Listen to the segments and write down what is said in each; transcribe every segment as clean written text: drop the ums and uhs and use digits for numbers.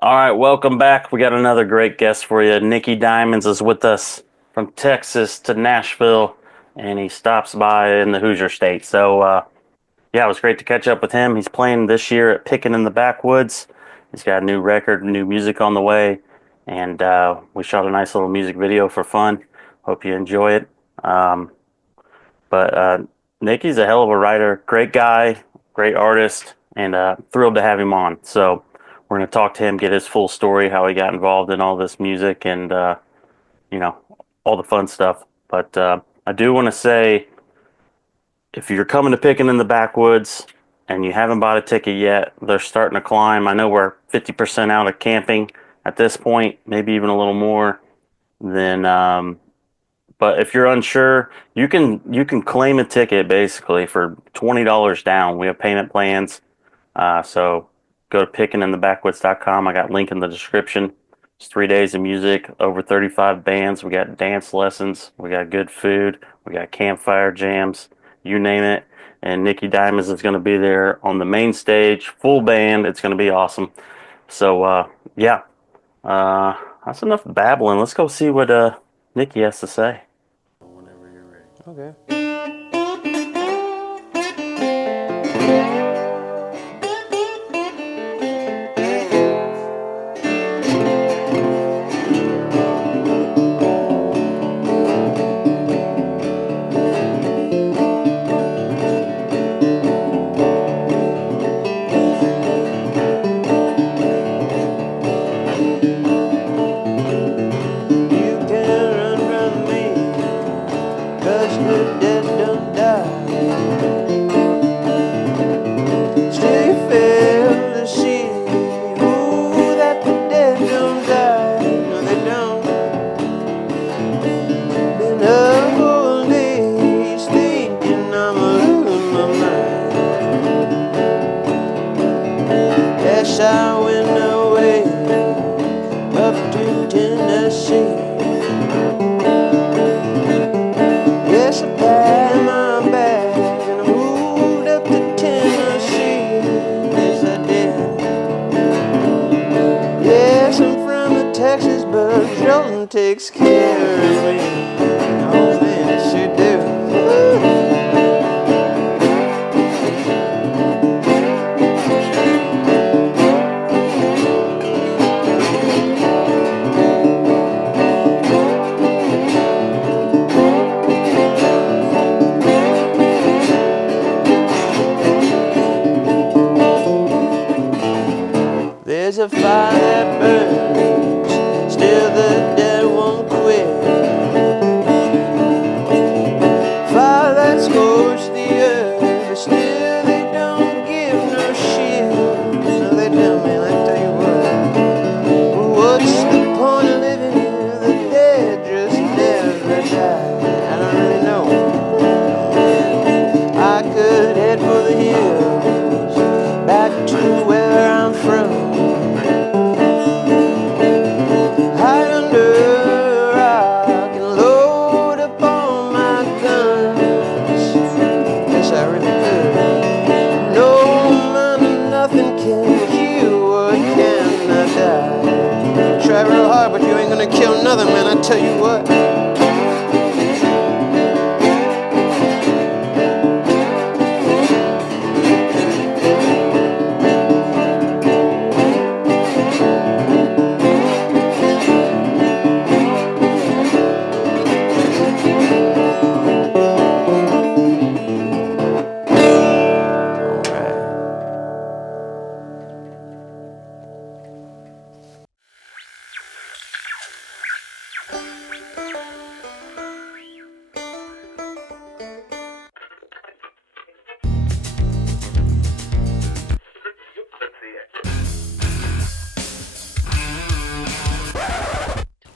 All right, welcome back. We got another great guest for you. Nicky Diamonds is with us from Texas to Nashville, and he stops by in the Hoosier State. Yeah, it was great to catch up with him. He's playing this year at Pickin' in the Backwoods. He's got a new record, new music on the way, and we shot a nice little music video for fun. Hope you enjoy it. Um, but Nicky's a hell of a writer, great guy, great artist, and thrilled to have him on. So we're going to talk to him, get his full story, how he got involved in all this music, and you know all the fun stuff. But I do want to say, if you're coming to Picking in the Backwoods and you haven't bought a ticket yet, they're starting to climb. I know we're 50% out of camping at this point, maybe even a little more. Then but if you're unsure, you can claim a ticket basically for $20 down. We have payment plans. So go to pickinginthebackwoods.com. I got a link in the description. It's 3 days of music, over 35 bands. We got dance lessons. We got good food. We got campfire jams. You name it. And Nicky Diamonds is going to be there on the main stage, full band. It's going to be awesome. So yeah, that's enough babbling. Let's go see what Nicky has to say. Whenever you're ready. Okay. You can run from me, 'cause the dead don't die. Still you fail to see, ooh, that the dead don't die. No, they don't. Been up all days thinking I'm losing my mind. Yes, I went away up to Tennessee. Yes, I packed my bag and I moved up to Tennessee. Yes, I did. Yes, I'm from Texas, but Jordan takes care of me. Oh man, it sure do. Woo. There's a fire that burns, still the dead won't quit. Fire that scorched the earth, but still they don't give no shit. No, they don't, man, I tell you what. What's the point of living here? The dead just never die. I don't really know. I could head for the hills, back to where I'm from. Hide under a rock and load up all my guns. Yes, I really could. No money, nothing can kill what cannot die. You try real hard, but you ain't gonna kill another man, I tell you what.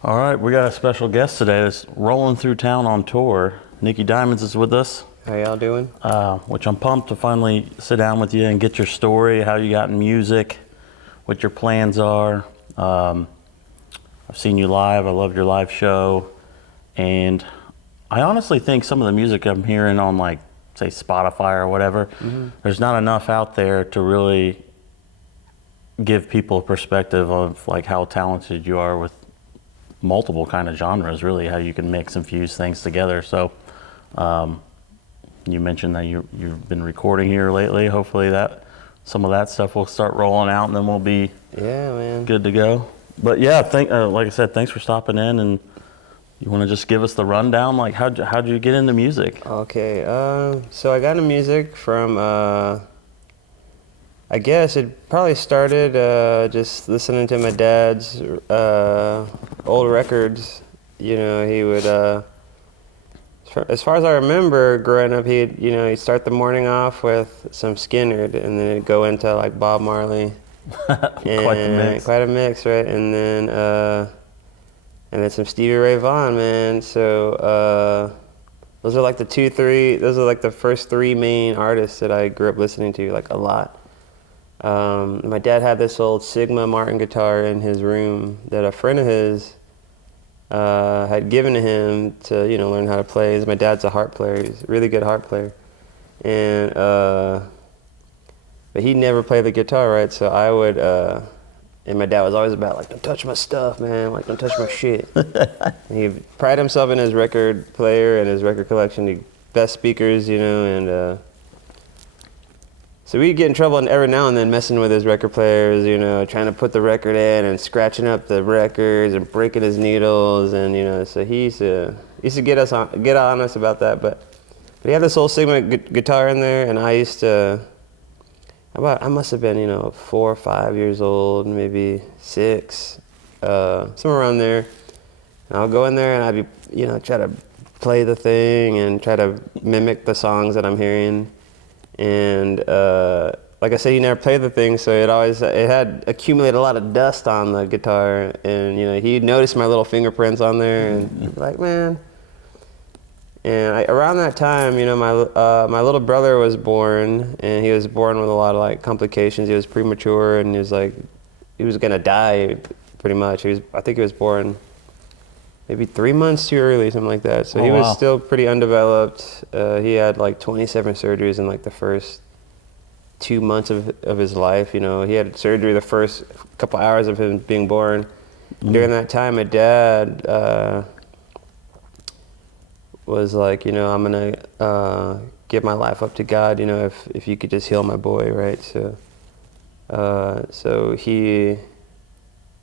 All right, we got a special guest today that's rolling through town on tour. Nicky Diamonds is with us, How y'all doing? which I'm pumped to finally sit down with you and get your story, how you got in music, what your plans are. I've seen you live. I loved your live show. And I honestly think some of the music I'm hearing on, like, say Spotify or whatever, there's not enough out there to really give people a perspective of like how talented you are with multiple kind of genres, really, how you can mix and fuse things together. So you mentioned that you've been recording here lately. Hopefully that some of that stuff will start rolling out, and then we'll be Yeah, man. good to go. But yeah, like I said, thanks for stopping in. And you want to just give us the rundown? Like, how'd you get into music? Okay, so I got into music from, I guess it probably started just listening to my dad's old records. You know, he would, as far as I remember growing up, he'd start the morning off with some Skinner, and then it'd go into like Bob Marley. Quite the mix. Quite a mix, right? And then some Stevie Ray Vaughan, man. So those are like those are like the first three main artists that I grew up listening to, like a lot. My dad had this old Sigma Martin guitar in his room that a friend of his had given to him to, learn how to play. My dad's a harp player. He's a really good harp player. And but he never played the guitar, right? So I would, and my dad was always about, like, don't touch my stuff, man. Like, don't touch my shit. And he prided himself in his record player and his record collection. The best speakers, and so we'd get in trouble every now and then messing with his record players, trying to put the record in and scratching up the records and breaking his needles. And, so he used to get on us about that. But he had this old Sigma guitar in there, and I used to, I must have been, 4 or 5 years old, maybe 6, somewhere around there. And I'll go in there and I'd be, try to play the thing and try to mimic the songs that I'm hearing. And like I said, he never played the thing, so it had accumulated a lot of dust on the guitar. And he noticed my little fingerprints on there, and he'd be like, man. And around that time, my little brother was born, and he was born with a lot of like complications. He was premature, and he was gonna die, pretty much. I think he was born maybe 3 months too early, something like that. So he was still pretty undeveloped. He had like 27 surgeries in like the first 2 months of his life. He had surgery the first couple hours of him being born. During that time, my dad was like, I'm gonna give my life up to God, if you could just heal my boy, right? So he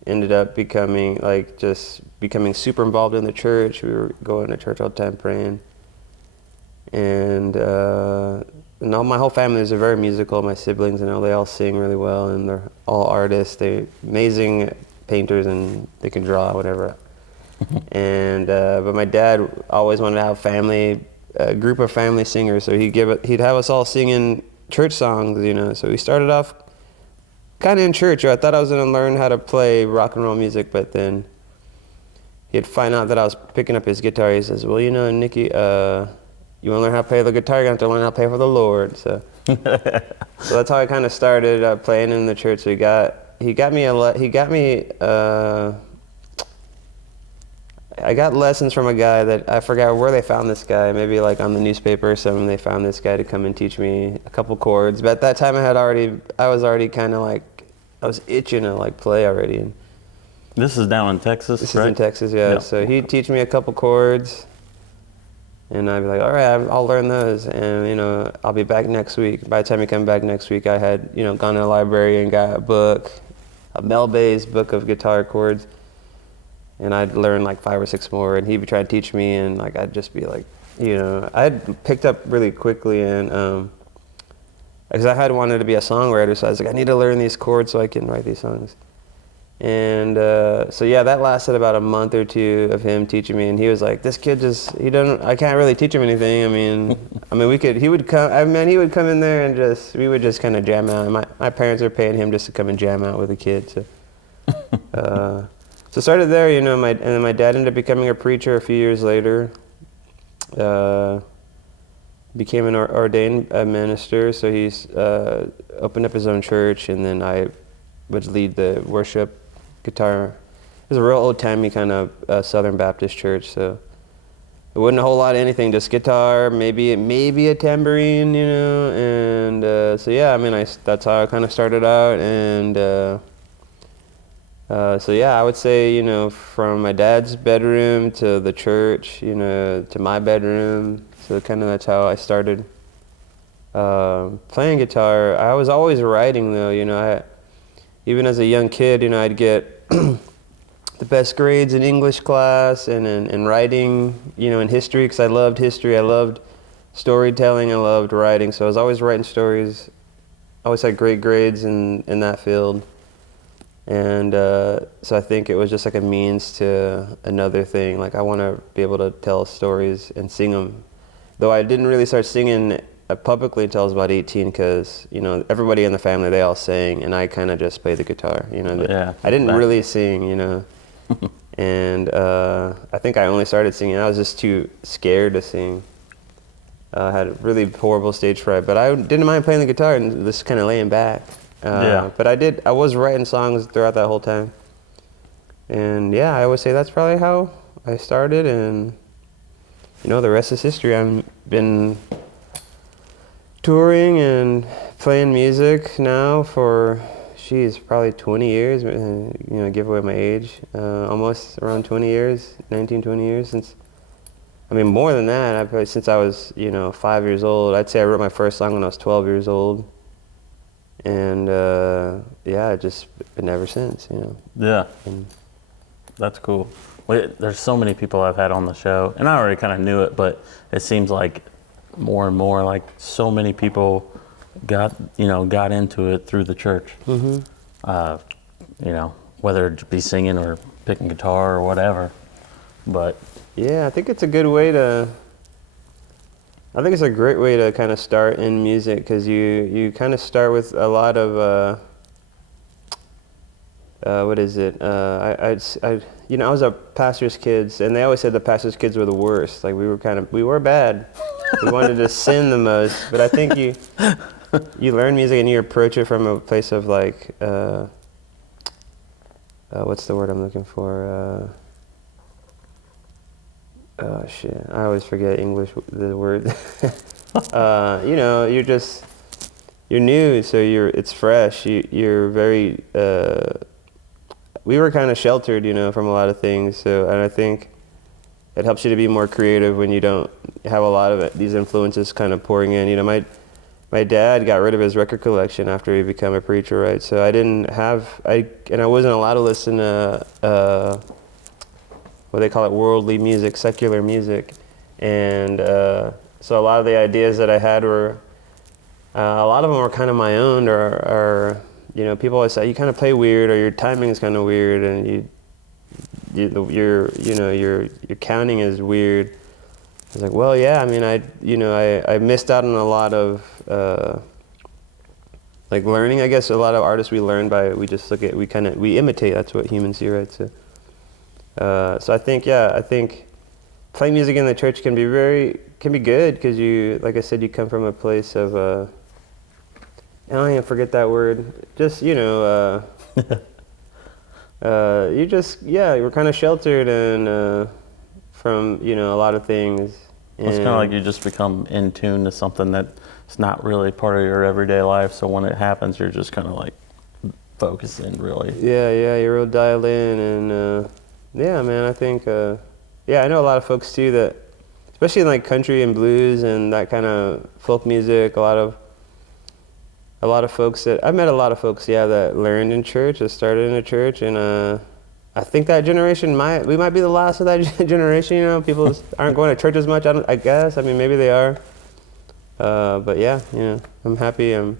ended up becoming super involved in the church. We were going to church all the time, praying. And my whole family is very musical. My siblings, they all sing really well, and they're all artists. They're amazing painters, and they can draw, whatever. And but my dad always wanted to have a group of family singers, so he'd have us all singing church songs, So we started off kind of in church. I thought I was going to learn how to play rock and roll music, but then he'd find out that I was picking up his guitar. He says, well, Nicky, you want to learn how to play the guitar, you're going to have to learn how to play for the Lord. So that's how I kind of started playing in the church. So I got lessons from a guy that I forgot where they found this guy, maybe like on the newspaper or something. They found this guy to come and teach me a couple chords. But at that time I was already kind of like, I was itching to like play already. And this is down in Texas, this right? is in Texas, yeah. Yep. So he'd teach me a couple chords, and I'd be like, all right, I'll learn those, and I'll be back next week. By the time he came back next week, I had gone to the library and got a Mel Bay's book of guitar chords. And I'd learn like 5 or 6 more, and he'd be trying to teach me, and like I'd just be like, I'd picked up really quickly, and because I had wanted to be a songwriter, so I was like, I need to learn these chords so I can write these songs. And so yeah, that lasted about a month or 2 of him teaching me, and he was like, this kid I can't really teach him anything. He would come in there and we would just kind of jam out. And my parents are paying him just to come and jam out with the kid. So. So started there, and then my dad ended up becoming a preacher a few years later. Became an ordained minister, so he's opened up his own church, and then I would lead the worship guitar. It was a real old-timey kind of Southern Baptist church, so it wasn't a whole lot of anything, just guitar, maybe a tambourine, you know, and so yeah, I mean, that's how I kind of started out, and so yeah, I would say, you know, from my dad's bedroom to the church, you know, to my bedroom, so kind of that's how I started playing guitar. I was always writing though, you know, even as a young kid, you know, I'd get the best grades in English class and in writing, you know, in history, because I loved history. I loved storytelling. I loved writing. So I was always writing stories. I always had great grades in that field. And so I think it was just like a means to another thing. Like I want to be able to tell stories and sing them. Though I didn't really start singing publicly until I was about 18, because, you know, everybody in the family, they all sang, and I kind of just played the guitar, you know. Yeah, I didn't really sing, you know. And I think I only started singing. I was just too scared to sing. I had a really horrible stage fright, but I didn't mind playing the guitar and just kind of laying back. Yeah. But I was writing songs throughout that whole time. And yeah, I would say that's probably how I started, and you know, the rest is history. I've been touring and playing music now for, probably 20 years, you know, give away my age, almost around 20 years, 19, 20 years since, I mean, more than that, since I was, you know, 5 years old. I'd say I wrote my first song when I was 12 years old. And, yeah, just been ever since, you know. Yeah. And That's cool. There's so many people I've had on the show, and I already kind of knew it, but it seems like more and more, like so many people got into it through the church. mm-hmm. You know, whether it be singing or picking guitar or whatever. But Yeah, I think it's a good way to, I think it's a great way to kind of start in music, because you kind of start with a lot of, what is it? You know, I was a pastor's kids, and they always said the pastor's kids were the worst. Like we were bad. We wanted to sin the most. But I think you learn music and you approach it from a place of like, what's the word I'm looking for? Oh shit! I always forget the word. You know, you're new, so it's fresh. You're very. We were kind of sheltered, you know, from a lot of things. So, and I think it helps you to be more creative when you don't have a lot of these influences kind of pouring in. You know, my dad got rid of his record collection after he became a preacher, right? So I wasn't allowed to listen to what they call it, worldly music, secular music. And so a lot of the ideas that I had were, a lot of them were kind of my own, or you know, people always say you kind of play weird, or your timing is kind of weird, and your counting is weird. I was like, well, yeah, I mean, I missed out on a lot of like learning. I guess a lot of artists we learn by, we imitate. That's what humans do, right? So I think playing music in the church can be good, because like I said, you come from a place of I don't even forget that word. Just, you know, you're kind of sheltered and from, you know, a lot of things. it's kind of like you just become in tune to something that's not really part of your everyday life. So when it happens, you're just kind of like focusing, really. Yeah, you're real dialed in, and yeah, man, I think, I know a lot of folks too that, especially in like country and blues and that kind of folk music, a lot of folks I've met a lot of folks, that learned in church, that started in a church, and I think that generation we might be the last of that generation. You know, people aren't going to church as much. I guess. I mean, maybe they are. But yeah, you know, I'm happy. I'm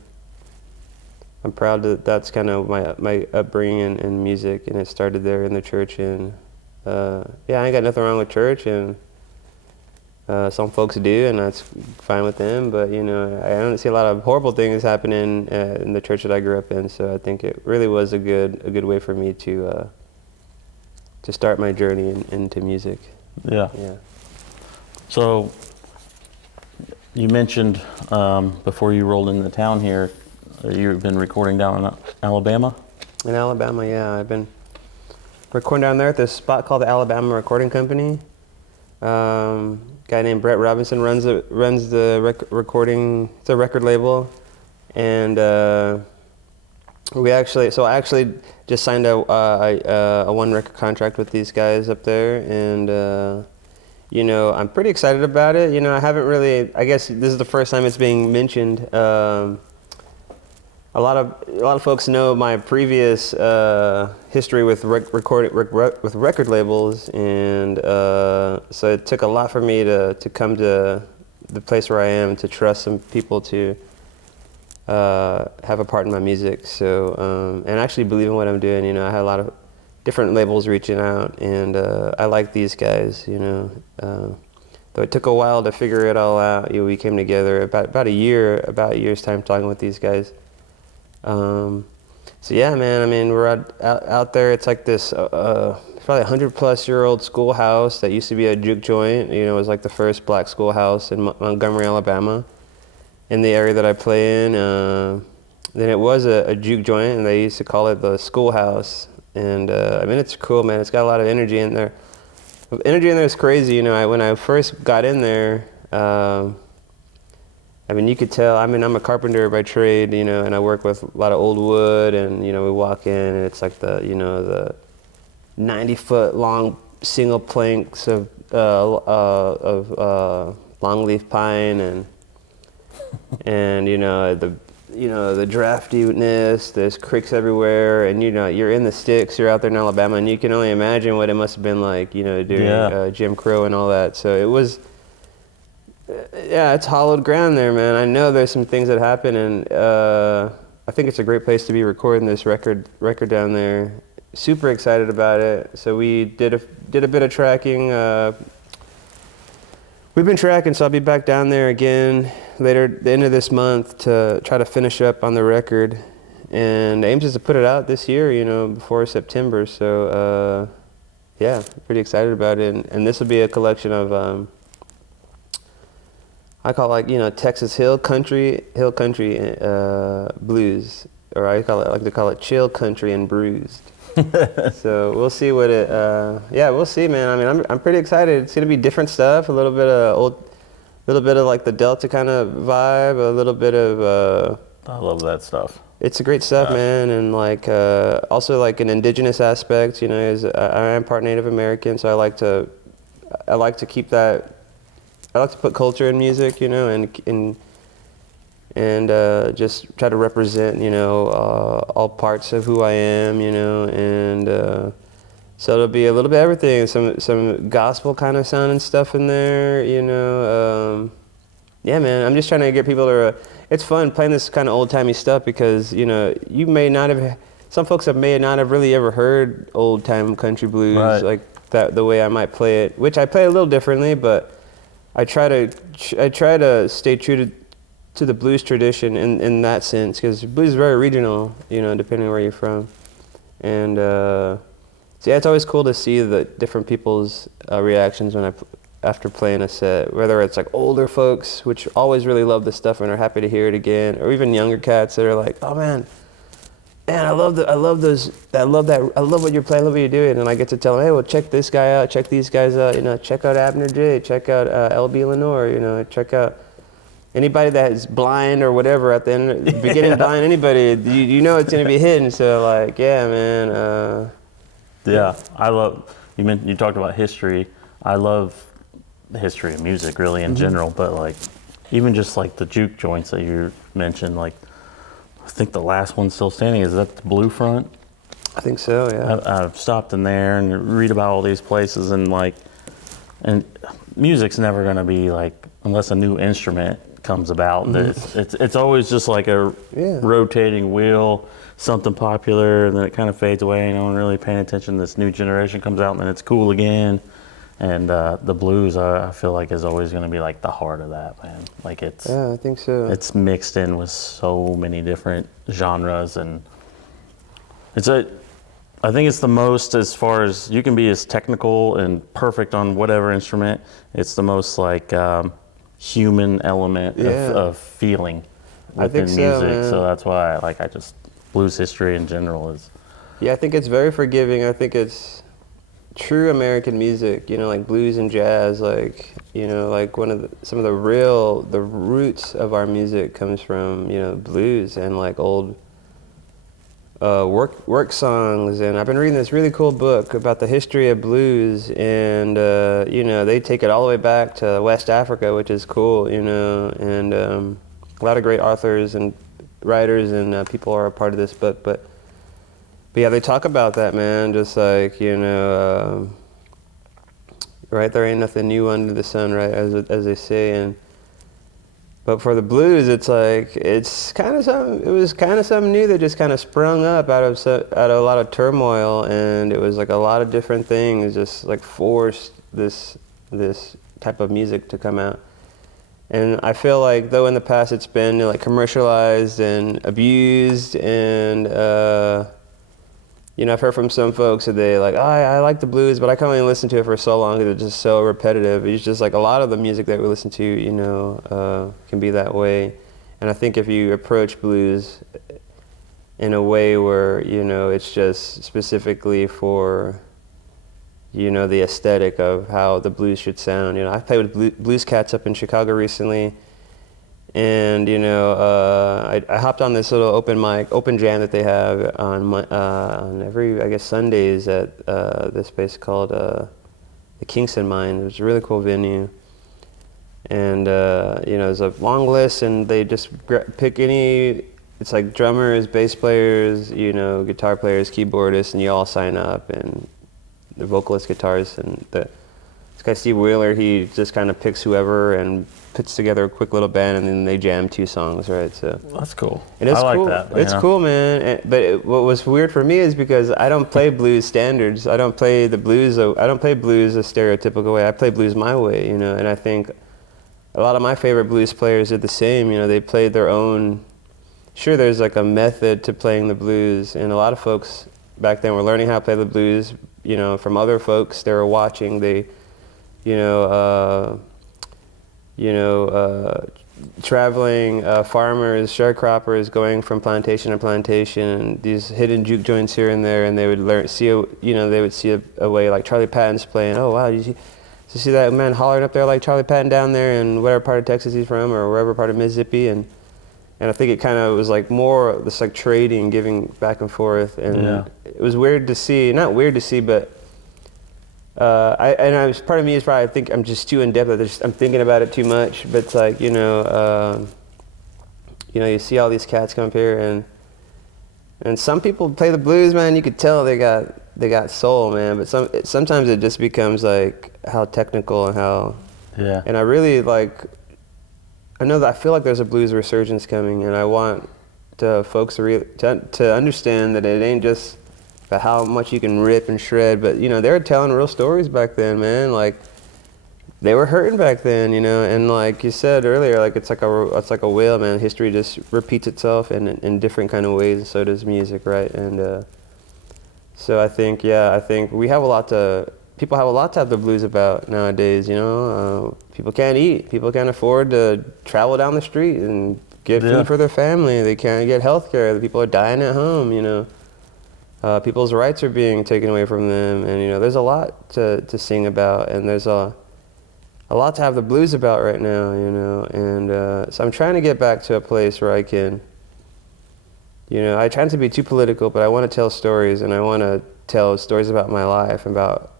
proud that that's kind of my upbringing in music, and it started there in the church. And I ain't got nothing wrong with church, and some folks do, and that's fine with them. But you know, I don't see a lot of horrible things happening in the church that I grew up in. So I think it really was a good way for me to start my journey into music. Yeah. Yeah. So you mentioned before you rolled into town here, you've been recording down in Alabama? In Alabama, yeah. I've been recording down there at this spot called the Alabama Recording Company. Guy named Brett Robinson runs the recording. It's a record label, and I actually just signed a one record contract with these guys up there, and I'm pretty excited about it. I haven't really. I guess this is the first time it's being mentioned. A lot of folks know my previous history with with record labels, and so it took a lot for me to come to the place where I am, to trust some people to have a part in my music. So and actually believe in what I'm doing. I had a lot of different labels reaching out, and I like these guys. Though it took a while to figure it all out. We came together about a year's time talking with these guys. So yeah, man, I mean, we're out there. It's like this, probably 100-plus-year-old schoolhouse that used to be a juke joint. It was like the first black schoolhouse in Montgomery, Alabama, in the area that I play in. Then it was a juke joint, and they used to call it the schoolhouse. And I mean, it's cool, man. It's got a lot of energy in there. The energy in there is crazy. When I first got in there, I mean, you could tell. I mean, I'm a carpenter by trade, and I work with a lot of old wood, and we walk in, and it's like the 90-foot long single planks of longleaf pine, and the draftiness. There's creeks everywhere, and you're in the sticks. You're out there in Alabama, and you can only imagine what it must have been like, during Jim Crow and all that. So it was. Yeah, it's hollowed ground there, man. I know there's some things that happen, and I think it's a great place to be recording this record down there. Super excited about it. So we did a bit of tracking. We've been tracking, so I'll be back down there again later, the end of this month, to try to finish up on the record. And the aim is to put it out this year, before September. So yeah, pretty excited about it. And this will be a collection of. I call it Texas hill country blues, or I like to call it chill country and bruised. So we'll see what it. We'll see, man. I mean, I'm pretty excited. It's gonna be different stuff. A little bit of like the Delta kind of vibe. A little bit of. I love that stuff. It's a great stuff, man, and like also like an indigenous aspect. Is I am part Native American, so I like to keep that. I like to put culture in music, and just try to represent, all parts of who I am, and so it'll be a little bit of everything, some gospel kind of sounding stuff in there, yeah, man. I'm just trying to get people to. It's fun playing this kind of old-timey stuff because you may not have. Some folks may not have really ever heard old-time country blues like that, the way I might play it, which I play a little differently, but. I try to stay true to the blues tradition in that sense, because blues is very regional, depending on where you're from. And so yeah, it's always cool to see the different people's reactions after playing a set, whether it's like older folks, which always really love the stuff and are happy to hear it again, or even younger cats that are like, oh man, I love that. I love what you're playing. I love what you're doing. And I get to tell them, hey, well, check this guy out. Check these guys out. Check out Abner J. Check out LB Lenore. Check out anybody that is blind or whatever at the end, beginning blind. Anybody, it's gonna be hidden. So like, yeah, man. Yeah, I love. You talked about history. I love the history of music, really in general. But like, even just like the juke joints that you mentioned, like. I think the last one still standing, is that the Blue Front? I think so, yeah. I've stopped in there and read about all these places, and music's never going to be like, unless a new instrument comes about. It's always just like a rotating wheel, something popular, and then it kind of fades away. No one really paying attention. This new generation comes out, and then it's cool again. And the blues, I feel like, is always going to be like the heart of that, man. Like I think so. It's mixed in with so many different genres, and I think it's the most, as far as you can be as technical and perfect on whatever instrument. It's the most like human element of feeling within music. Man. So that's why blues history in general is. Yeah, I think it's very forgiving. I think it's true American music, you know, like blues and jazz, like, you know, like some of the roots of our music comes from, you know, blues and like old work songs. And I've been reading this really cool book about the history of blues, and you know, they take it all the way back to West Africa, which is cool, you know, and a lot of great authors and writers and people are a part of this book, but yeah, they talk about that, man, just like, you know, right, there ain't nothing new under the sun, right, as they say. And but for the blues, it's like it was kind of something new that just kind of sprung up out of a lot of turmoil, and it was like a lot of different things just like forced this type of music to come out. And I feel like though in the past it's been like commercialized and abused, and you know, I've heard from some folks that they like, oh, I like the blues, but I can only listen to it for so long because it's just so repetitive. It's just like a lot of the music that we listen to, you know, can be that way. And I think if you approach blues in a way where, you know, it's just specifically for, you know, the aesthetic of how the blues should sound. You know, I played with blues cats up in Chicago recently. And, you know, I hopped on this little open jam that they have on every, I guess, Sundays at this place called the Kingston Mine. It was a really cool venue. And, you know, there's a long list, and they just pick it's like drummers, bass players, you know, guitar players, keyboardists, and you all sign up, and the vocalist, guitarist, and this guy Steve Wheeler, he just kind of picks whoever and puts together a quick little band, and then they jam 2 songs, right? So That's cool. it is I cool. like that. It's cool, man. But what was weird for me is because I don't play blues standards. I don't play blues a stereotypical way. I play blues my way, you know. And I think a lot of my favorite blues players did the same. You know, they played their own. Sure, there's like a method to playing the blues, and a lot of folks back then were learning how to play the blues, you know, from other folks they were watching. They, you know, traveling farmers, sharecroppers, going from plantation to plantation, these hidden juke joints here and there, and they would see a way like Charlie Patton's playing. Oh wow, did you see that man hollering up there like Charlie Patton down there in whatever part of Texas he's from, or wherever part of Mississippi, and I think it kind of was like more this like trading, giving back and forth, and it was weird to see. Not weird to see, but part of me is probably I think I'm just too in depth. I'm thinking about it too much. But it's like, you know, you see all these cats come up here, and some people play the blues, man. You could tell they got soul, man. But sometimes it just becomes like how technical and how. Yeah. And I really like. I feel like there's a blues resurgence coming, and I want folks to understand that it ain't just about how much you can rip and shred, but you know, they were telling real stories back then, man. Like they were hurting back then, you know, and like you said earlier, like it's like a whale, man. History just repeats itself in different kind of ways, and so does music, right? And so I think we have a lot to. People have a lot to have the blues about nowadays, you know. People can't eat. People can't afford to travel down the street and get food for their family. They can't get health care. The people are dying at home, you know. People's rights are being taken away from them. And, you know, there's a lot to sing about. And there's a lot to have the blues about right now, you know. And so I'm trying to get back to a place where I can, you know, I try not to be too political, but I want to tell stories. And I want to tell stories about my life, about,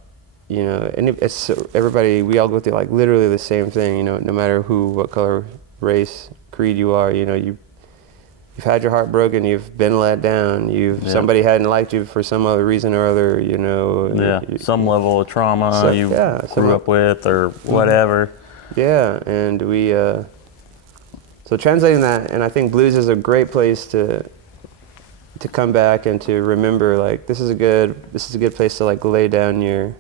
you know, and it's everybody, we all go through like literally the same thing, you know, no matter who, what color, race, creed you are, you know, you've had your heart broken, you've been let down, somebody hadn't liked you for some other reason or other, you know. Yeah, some level of trauma grew up with or whatever. Yeah, and we, so translating that, and I think blues is a great place to come back and to remember, like, this is a good place to like lay down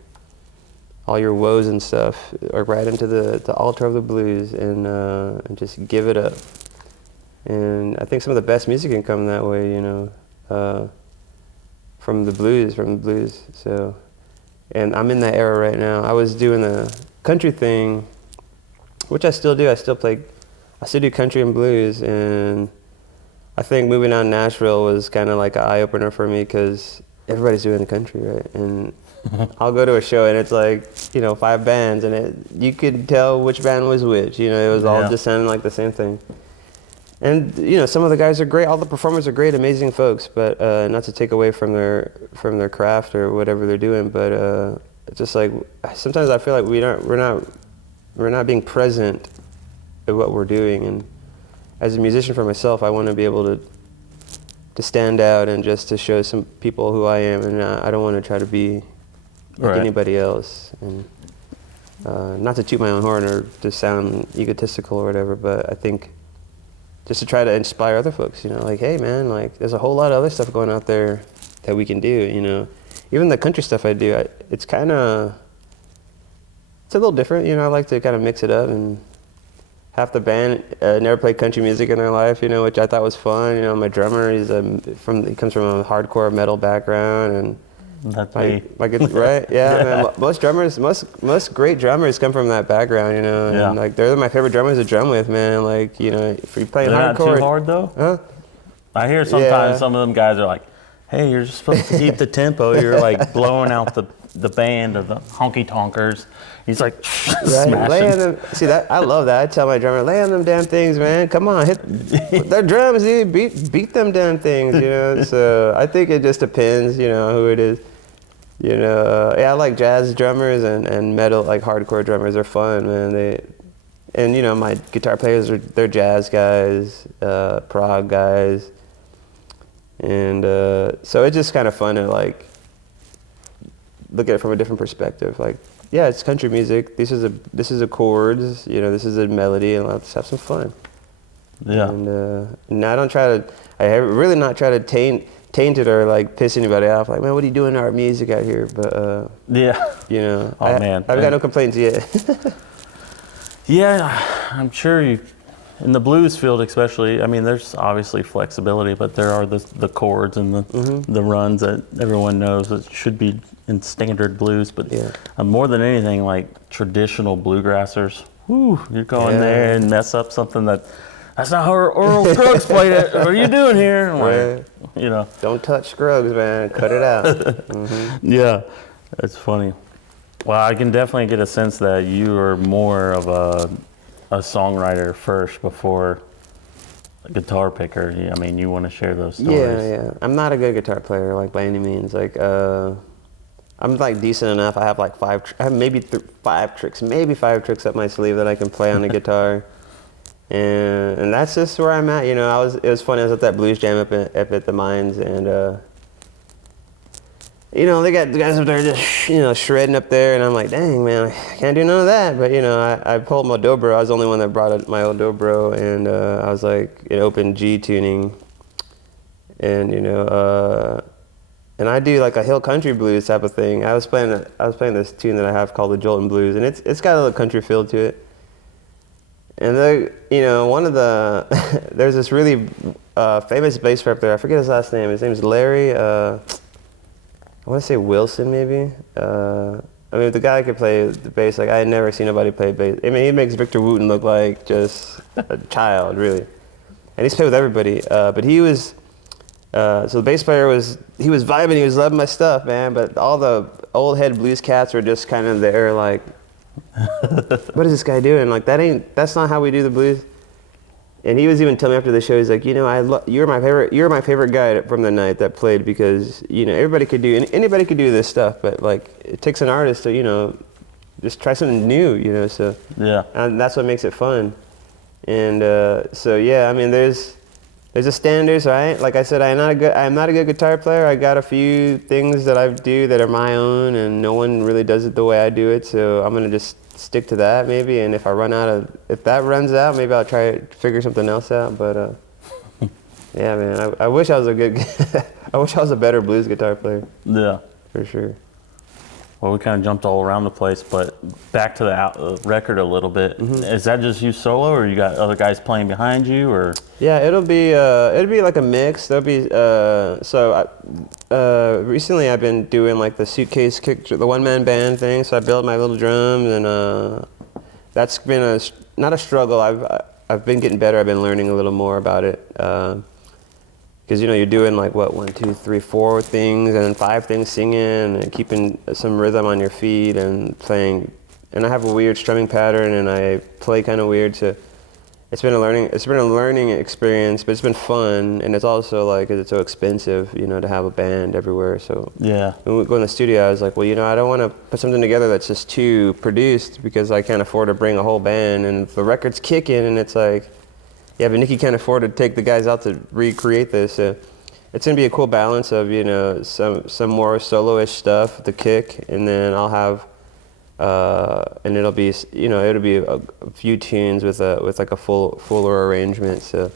all your woes and stuff, or right into the altar of the blues, and just give it up. And I think some of the best music can come that way, you know, from the blues. So, and I'm in that era right now. I was doing the country thing, which I still do. I still do country and blues, and I think moving out to Nashville was kind of like an eye-opener for me, because everybody's doing the country, right? And I'll go to a show and it's like, 5 bands, and you could tell which band was which. It was all Yeah. just sounding like the same thing. And some of the guys are great. All the performers are great, amazing folks. But not to take away from their craft or whatever they're doing. But it's just like sometimes I feel like we're not being present at what we're doing. And as a musician for myself, I want to be able to stand out and just to show some people who I am. And I don't want to try to be like anybody else. And not to toot my own horn or to sound egotistical or whatever, but I think just to try to inspire other folks, like, hey man, like there's a whole lot of other stuff going out there that we can do, Even the country stuff I do, it's a little different, I like to kind of mix it up, and half the band never played country music in their life, which I thought was fun. My drummer, he comes from a hardcore metal background, and That's me. Right? Yeah, man. Most great drummers come from that background, and like they're my favorite drummers to drum with, man. Like, if you're playing They're hardcore, not too hard though. huh? I hear sometimes some of them guys are like, "Hey, you're just supposed to keep the tempo. You're like blowing out the band or the honky tonkers." He's like, Right, lay on them. See that? I love that. I tell my drummer, lay on them damn things, man. Come on, hit their drums, dude. Beat them damn things, So I think it just depends, who it is. I like jazz drummers and metal, like hardcore drummers are fun, man. My guitar players they're jazz guys, prog guys, and so it's just kind of fun to like look at it from a different perspective. Like, yeah, it's country music. This is a chords, this is a melody, and let's have some fun. Yeah. And I don't try to. I really not try to taint it or like piss anybody off. Like, man, what are you doing to our music out here? But Oh man. I've got no complaints yet. Yeah, I'm sure in the blues field especially, I mean, there's obviously flexibility, but there are the chords and the runs that everyone knows that should be in standard blues. But more than anything, like traditional bluegrassers, you're going there and mess up something that's not how Earl Scruggs played it. What are you doing here? Like, Don't touch Scruggs, man. Cut it out. Yeah, that's funny. Well, I can definitely get a sense that you are more of a songwriter first before a guitar picker. I mean, you want to share those stories. Yeah. I'm not a good guitar player, like by any means. Like, I'm like decent enough. I have like I have maybe 5 tricks up my sleeve that I can play on the guitar. And that's just where I'm at. It was funny. I was at that blues jam up at the Mines, and they got the guys up there just shredding up there, and I'm like, dang man, I can't do none of that. But I pulled my dobro. I was the only one that brought my old dobro, and I was like in open G tuning, and and I do like a hill country blues type of thing. I was playing this tune that I have called the Joltin' Blues, and it's got a little country feel to it. And one of there's this really famous bass player up there. I forget his last name. His name's Larry. I want to say Wilson, maybe. I mean, the guy could play the bass. Like, I had never seen nobody play bass. I mean, he makes Victor Wooten look like just a child, really. And he's played with everybody. But he was, so the bass player he was vibing. He was loving my stuff, man. But all the old head blues cats were just kind of there, like, what is this guy doing? Like, that's not how we do the blues. And he was even telling me after the show, he's like, you're my favorite guy from the night that played, because anybody could do this stuff, but like it takes an artist to just try something new, so Yeah. and that's what makes it fun. And so yeah, I mean there's a standard. So like I said, I'm not a good guitar player. I got a few things that I do that are my own, and no one really does it the way I do it. So I'm gonna just stick to that maybe. And if that runs out, maybe I'll try to figure something else out. But yeah, man, I wish I was I wish I was a better blues guitar player. Yeah. For sure. Well, we kind of jumped all around the place, but back to the record a little bit. Is that just you solo, or you got other guys playing behind you, or? Yeah, it'll be like a mix. There'll be recently I've been doing like the suitcase kick, the one-man band thing. So I built my little drums, and that's been not a struggle. I've been getting better. I've been learning a little more about it. Because you're doing like what 1, 2, 3, 4 things, and then 5 things singing, and keeping some rhythm on your feet and playing. And I have a weird strumming pattern, and I play kind of weird. So it's been a learning experience, but it's been fun. And it's also like 'cause it's so expensive, to have a band everywhere. So Yeah. when we go in the studio, I was like, well, I don't want to put something together that's just too produced because I can't afford to bring a whole band. And if the record's kicking, and it's like. Yeah, but Nicky can't afford to take the guys out to recreate this. So it's gonna be a cool balance of some more solo-ish stuff, the kick, and then I'll have and it'll be a few tunes with like a fuller arrangement. So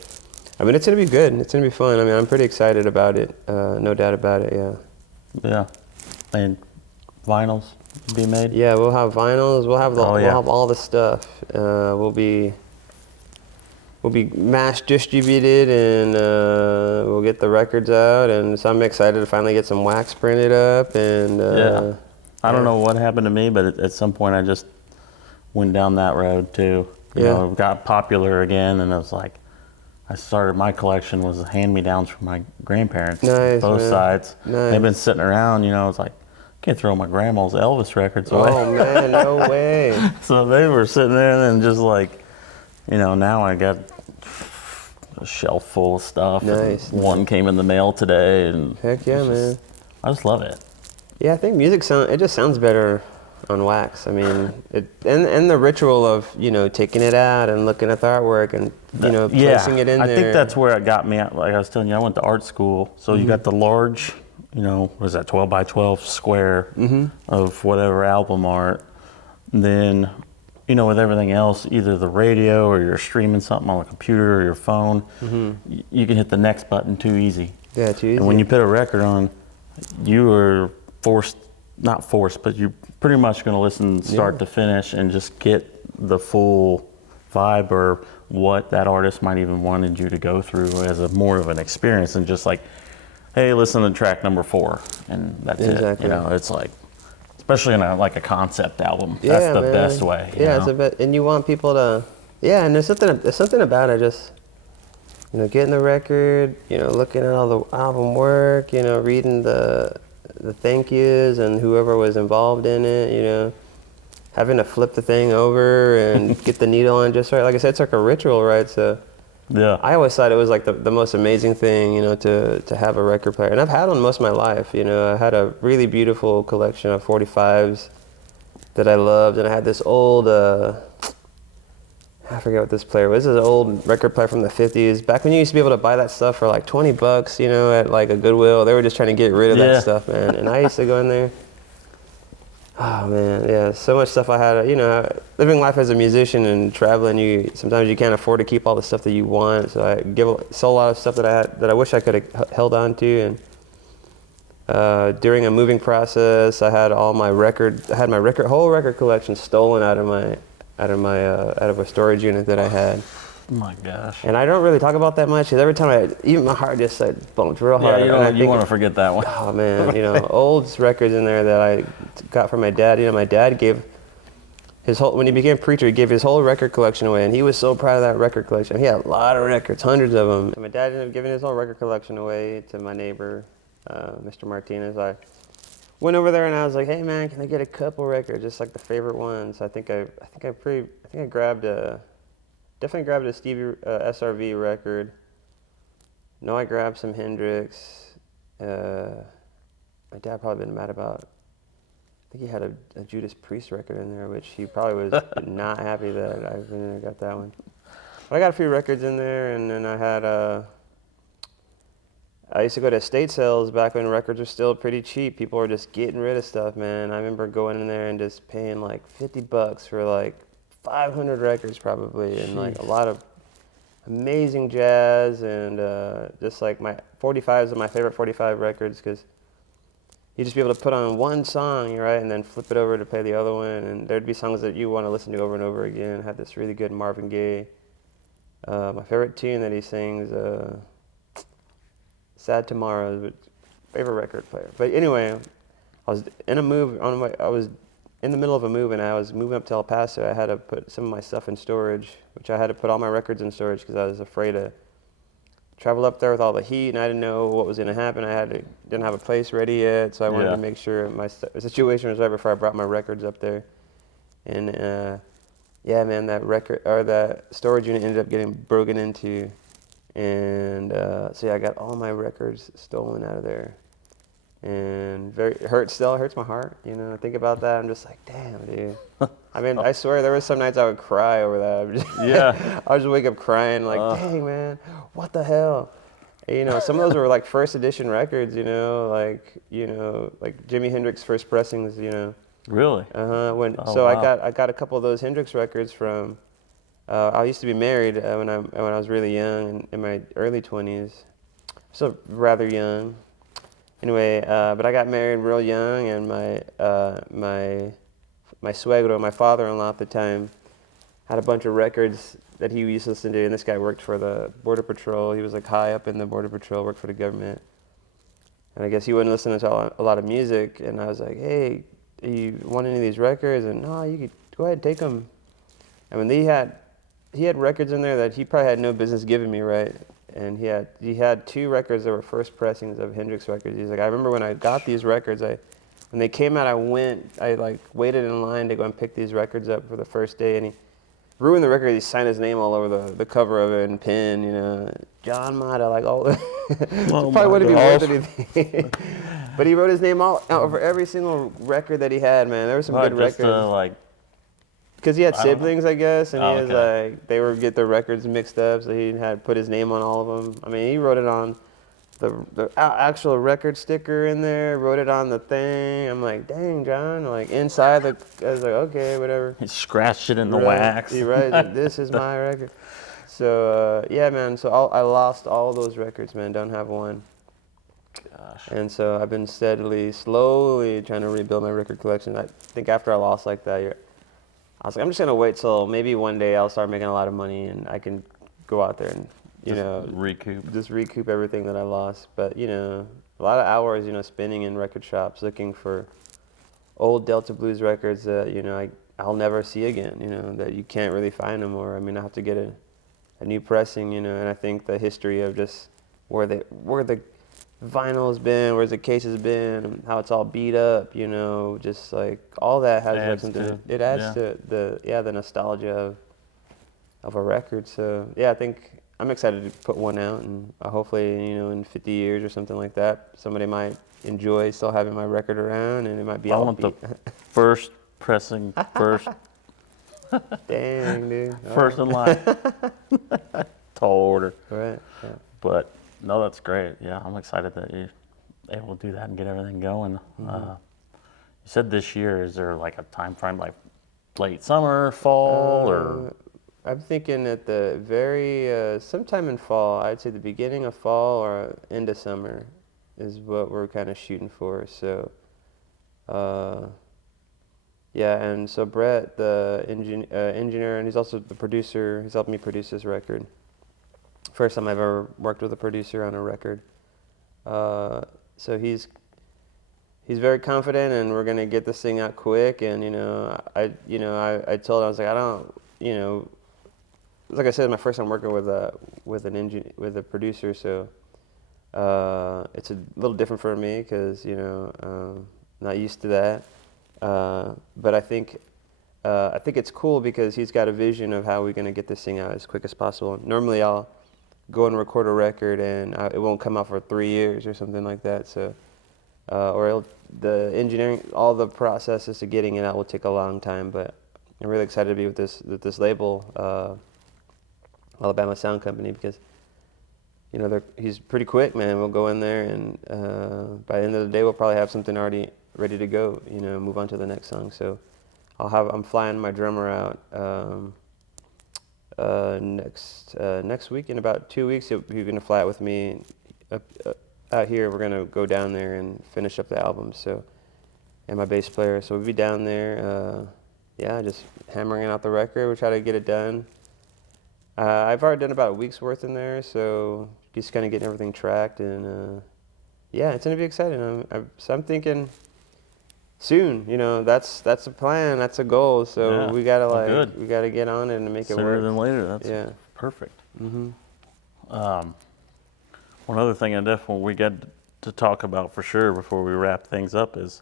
I mean it's gonna be good. It's gonna be fun. I mean I'm pretty excited about it. No doubt about it. Yeah. Yeah. And vinyls be made? Yeah, we'll have vinyls. We'll have Oh, yeah. we'll have all the stuff. We'll be mass distributed, and we'll get the records out, and so I'm excited to finally get some wax printed up. And Yeah. I don't know what happened to me, but at some point I just went down that road too. It got popular again, and it was like, my collection was hand-me-downs from my grandparents, Nice, both man. sides. Nice. They've been sitting around, it's like, I can't throw my grandma's Elvis records away. Oh man, no way. So they were sitting there and just like, now I got a shelf full of stuff. Nice. One came in the mail today, and Heck yeah, man. I just love it. Yeah, I think it just sounds better on wax. I mean, and the ritual of taking it out and looking at the artwork and placing it in there. I think that's where it got me. Like I was telling you, I went to art school, so you got the large, what is that, 12 by 12 square of whatever album art. And then, with everything else, either the radio or you're streaming something on a computer or your phone, you can hit the next button too easy. Yeah, too easy. And when you put a record on, you are not forced, but you're pretty much going to listen start to finish and just get the full vibe or what that artist might even wanted you to go through as a more of an experience than just like, hey, listen to track number 4, and that's it. It's like, especially in a concept album, that's the best way. It's a bit, and you want people to, and there's something about it, just getting the record, looking at all the album work, reading the thank yous and whoever was involved in it, having to flip the thing over and get the needle on just right. Like I said, it's like a ritual, right? So yeah, I always thought it was like the most amazing thing, to have a record player. And I've had one most of my life, I had a really beautiful collection of 45s that I loved. And I had this old, I forget what this player was. This is an old record player from the 50s. Back when you used to be able to buy that stuff for like $20, at like a Goodwill. They were just trying to get rid of that stuff, man. And I used to go in there. Oh man, yeah, so much stuff I had. Living life as a musician and traveling, sometimes you can't afford to keep all the stuff that you want. So I sold a lot of stuff that I had that I wish I could have held on to. And during a moving process, I had my whole record collection stolen out of a storage unit that I had. Oh my gosh. And I don't really talk about that much because every time even my heart just bumped real hard. Yeah, you want to forget that one. Oh man, old records in there that I got from my dad. My dad gave when he became a preacher, he gave his whole record collection away, and he was so proud of that record collection. He had a lot of records, hundreds of them. And my dad ended up giving his whole record collection away to my neighbor, Mr. Martinez. I went over there and I was like, "Hey man, can I get a couple records, just like the favorite ones?" I think I definitely grabbed a Stevie SRV record. No, I grabbed some Hendrix. My dad probably been mad about. I think he had a Judas Priest record in there, which he probably was not happy that I got that one. But I got a few records in there, and then I had I used to go to estate sales back when records were still pretty cheap. People were just getting rid of stuff, man. I remember going in there and just paying like $50 for like 500 records probably, and like a lot of amazing jazz, and just like my 45s are my favorite 45 records because you just be able to put on one song, right, and then flip it over to play the other one, and there'd be songs that you want to listen to over and over again. I had this really good Marvin Gaye. My favorite tune that he sings, Sad Tomorrows, favorite record player. But anyway, I was in the middle of a move, and I was moving up to El Paso. I had to put some of my stuff in storage, which I had to put all my records in storage because I was afraid of travel up there with all the heat, and I didn't know what was gonna happen. Didn't have a place ready yet, so I wanted Yeah. to make sure my situation was right before I brought my records up there. And yeah, man, that storage unit ended up getting broken into, and so yeah, I got all my records stolen out of there, and it hurts my heart. You know, I think about that, I'm just like, damn, dude. I mean, I swear there was some nights I would cry over that. Yeah. I would just wake up crying like, dang, man, what the hell? You know, some of those were like first edition records. Like Jimi Hendrix first pressings. You know. Really? Oh So wow. I got a couple of those Hendrix records from. I used to be married when I was really young, in my early 20s, so rather young. Anyway, but I got married real young, and my suegro, my father-in-law at the time, had a bunch of records that he used to listen to. And this guy worked for the Border Patrol. He was like high up in the Border Patrol, worked for the government. And I guess he wouldn't listen to a lot of music. And I was like, hey, you want any of these records? And no, you could go ahead and take them. I mean, he had records in there that he probably had no business giving me, right? And he had two records that were first pressings of Hendrix records. He's like, I remember when I got these records, when they came out, I like waited in line to go and pick these records up for the first day, and he ruined the record. He signed his name all over the cover of it in pen, you know, John Mata, like all. Oh Probably my wouldn't be worth gosh. anything. But he wrote his name all over every single record that he had, man. There were some What, good just records. like Because he had I don't know. siblings, I guess, and he Oh, was okay. like, they would get their records mixed up, so he had put his name on all of them. I mean, he wrote it on actual record sticker in there, wrote it on the thing. I'm like, dang, John, like inside I was like, okay, whatever. He scratched it in the Right, wax. you're right. Like, this is my record. So yeah, man. So I lost all those records, man. Don't have one. Gosh. And so I've been slowly trying to rebuild my record collection. I think after I lost like that, I was like, I'm just gonna wait till maybe one day I'll start making a lot of money and I can go out there and Recoup. just recoup everything that I lost. But a lot of hours, spinning in record shops looking for old Delta Blues records that I'll never see again. That you can't really find them, or I mean, I have to get a new pressing. And I think the history of just where the vinyl's been, where's the cases been, how it's all beat up, just like all that has like Adds something. to, It adds yeah. to the nostalgia of a record. So yeah, I think I'm excited to put one out, and hopefully in 50 years or something like that, somebody might enjoy still having my record around, and it might be I all want the beat. first pressing, first Dang, dude. first in line. Tall order. Right. Yeah. But no, that's great. Yeah, I'm excited that you're able to do that and get everything going. You said this year, is there like a time frame, like late summer, fall, or I'm thinking at the very sometime in fall. I'd say the beginning of fall or end of summer is what we're kind of shooting for. So, yeah, and so Brett, the engineer, and he's also the producer. He's helped me produce this record. First time I've ever worked with a producer on a record. So he's very confident, and we're gonna get this thing out quick. And I told him, I was like, I don't, like I said, my first time working with a producer, so it's a little different for me because not used to that. But I think it's cool because he's got a vision of how we're gonna get this thing out as quick as possible. Normally, I'll go and record a record, and it won't come out for 3 years or something like that. So, the engineering, all the processes to getting it out will take a long time. But I'm really excited to be with this label, Alabama Sound Company, because he's pretty quick, man. We'll go in there, and by the end of the day, we'll probably have something already ready to go. Move on to the next song. So, I'm flying my drummer out next week. In about 2 weeks, he's gonna fly out with me out here. We're gonna go down there and finish up the album. So, and my bass player. So we'll be down there. Just hammering out the record. We'll try to get it done. I've already done about a week's worth in there, so just kind of getting everything tracked, and it's gonna be exciting. I'm thinking soon. That's a plan. That's a goal. So yeah. we gotta Well, good. get on it and make it Sooner work. than later. That's Yeah. perfect. Mhm. One other thing I definitely we got to talk about for sure before we wrap things up is,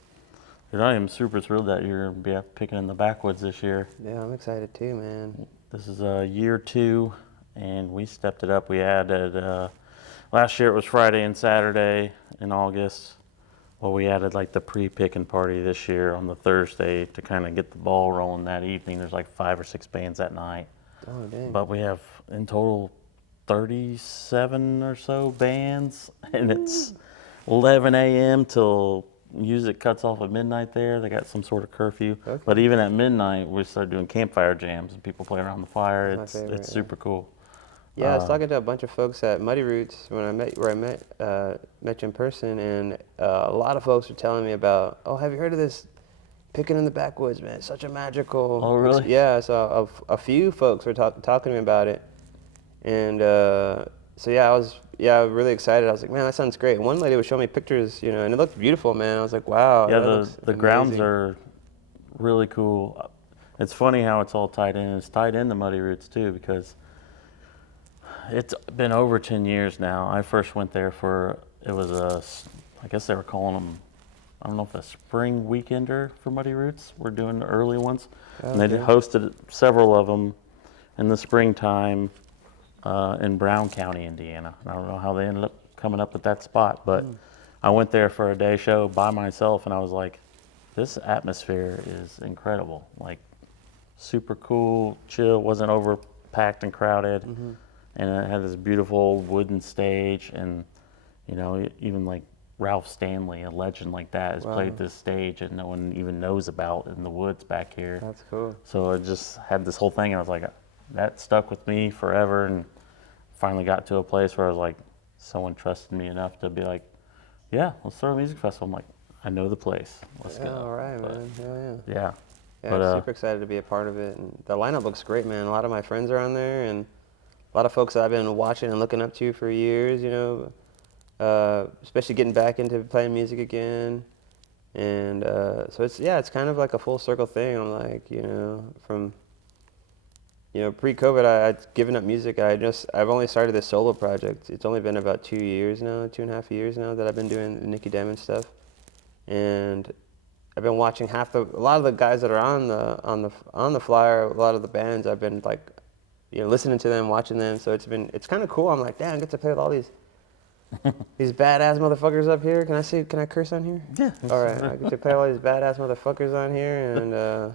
dude, I am super thrilled that you're going to be picking in the backwoods this year. Yeah, I'm excited too, man. This is year 2, and we stepped it up. We added, last year it was Friday and Saturday in August. Well, we added like the pre-picking party this year on the Thursday to kind of get the ball rolling that evening. There's like 5 or 6 bands that night. Oh, dang. But we have in total 37 or so bands, and it's 11 a.m. till music cuts off at midnight there. They got some sort of curfew. Okay. But even at midnight, we start doing campfire jams, and people play around the fire. That's my It's favorite, super cool. Yeah, I was talking to a bunch of folks at Muddy Roots when I met you in person, and a lot of folks were telling me about, oh, have you heard of this picking in the backwoods, man? It's such a magical. Oh, really? Yeah, so a few folks were talking to me about it, and so yeah, I was really excited. I was like, man, that sounds great. And one lady was showing me pictures, you know, and it looked beautiful, man. I was like, wow. Yeah, that looks the grounds amazing. are really cool. It's funny how it's all tied in. It's tied into Muddy Roots too, because it's been over 10 years now. I first went there for, it was I guess they were calling them, I don't know if a spring weekender for Muddy Roots. We're doing the early ones. And they Okay. hosted several of them in the springtime in Brown County, Indiana. I don't know how they ended up coming up with that spot, but I went there for a day show by myself, and I was like, this atmosphere is incredible. Like, super cool, chill, wasn't overpacked and crowded. And it had this beautiful wooden stage, and you know, even like Ralph Stanley, a legend like that, has played this stage that no one even knows about in the woods back here. That's cool. So it just had this whole thing, and I was like, that stuck with me forever. And finally got to a place where I was like, someone trusted me enough to be like, yeah, let's throw a music festival. I'm like, I know the place. Let's Yeah, go. all right, But, man. Yeah. yeah. Yeah, But, I'm super excited to be a part of it. And the lineup looks great, man. A lot of my friends are on there, and a lot of folks that I've been watching and looking up to for years, you know, especially getting back into playing music again. And so it's kind of like a full circle thing. I'm like, you know, from, you know, pre-COVID, I'd given up music. I've only started this solo project. It's only been about 2 years now, 2.5 years now that I've been doing the Nicky Diamond stuff. And I've been watching a lot of the guys that are on the flyer, a lot of the bands, I've been like, you know, listening to them, watching them. So it's kind of cool. I'm like, damn, I get to play with all these badass motherfuckers up here. Can I curse on here? Yeah. All right, I get to play with all these badass motherfuckers on here, and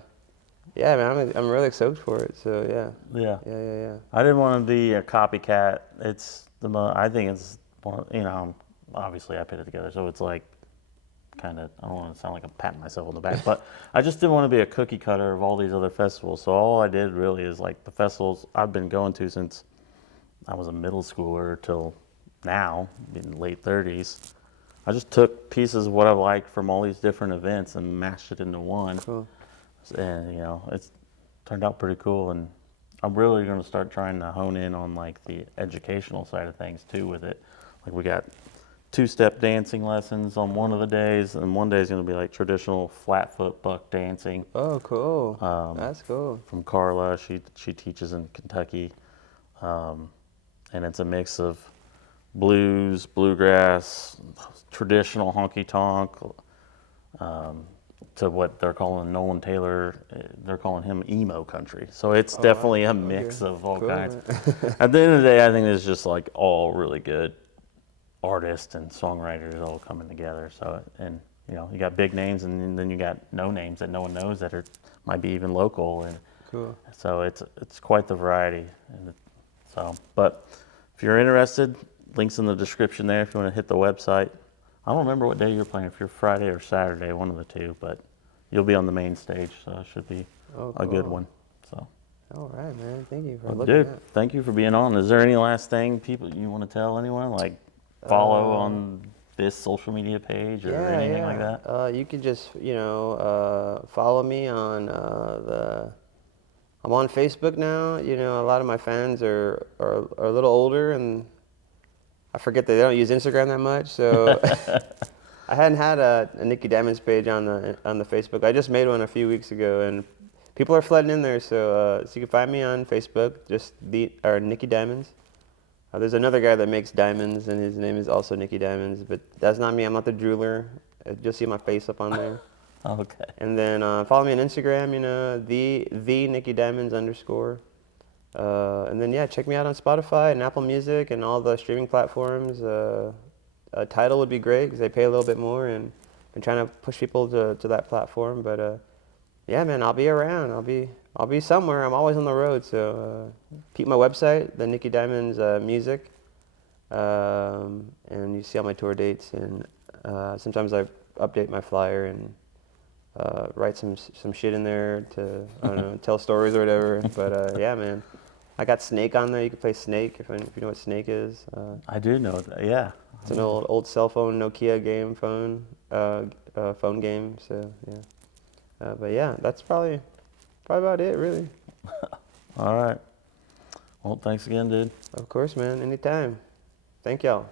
yeah, man, I'm really stoked for it. So Yeah. yeah. I didn't want to be a copycat. I think it's, you know, obviously I put it together, so it's like kind of, I don't want to sound like I'm patting myself on the back, but I just didn't want to be a cookie cutter of all these other festivals. So all I did really is like the festivals I've been going to since I was a middle schooler till now, in late 30s. I just took pieces of what I liked from all these different events and mashed it into one. Cool. And, you know, it's turned out pretty cool. And I'm really going to start trying to hone in on like the educational side of things too with it. Like we got 2-step dancing lessons on one of the days, and one day is going to be like traditional flat-foot buck dancing. Oh, cool. That's cool. From Carla. She teaches in Kentucky, and it's a mix of blues, bluegrass, traditional honky tonk, to what they're calling Nolan Taylor. They're calling him emo country. So it's definitely a mix of all Cool, kinds. man. At the end of the day, I think it's just like all really good artists and songwriters all coming together. So, and you know, you got big names, and then you got no names that no one knows that might be even local, and Cool. so it's quite the variety. And but if you're interested, links in the description there. If you want to hit the website, I don't remember what day you're playing. If you're Friday or Saturday, one of the two, but you'll be on the main stage, so it should be a good one. So. All right, man. Thank you for Well, looking dude, at. thank you for being on. Is there any last thing people you want to tell anyone? Like follow on this social media page or anything like that? You could just, you know, follow me on I'm on Facebook now. You know, a lot of my fans are a little older, and I forget that they don't use Instagram that much. So I hadn't had a Nicky Diamonds page on the Facebook. I just made one a few weeks ago, and people are flooding in there. So you can find me on Facebook, just Nicky Diamonds. There's another guy that makes diamonds, and his name is also Nicky Diamonds, but that's not me. I'm not the jeweler. You'll see my face up on there. Okay. And then follow me on Instagram, the Nicky Diamonds _. And then yeah, check me out on Spotify and Apple Music and all the streaming platforms. A title would be great because they pay a little bit more, and I'm trying to push people to that platform. But yeah, man, I'll be around. I'll be somewhere. I'm always on the road. So keep my website, the Nicky Diamonds Music, and you see all my tour dates. And sometimes I update my flyer and write some shit in there to I don't know tell stories or whatever. But yeah, man, I got Snake on there. You can play Snake if you know what Snake is. I do know that. Yeah. It's an old cell phone Nokia game phone game. So yeah. But yeah, that's probably about it, really. All right. Well, thanks again, dude. Of course, man. Anytime. Thank y'all.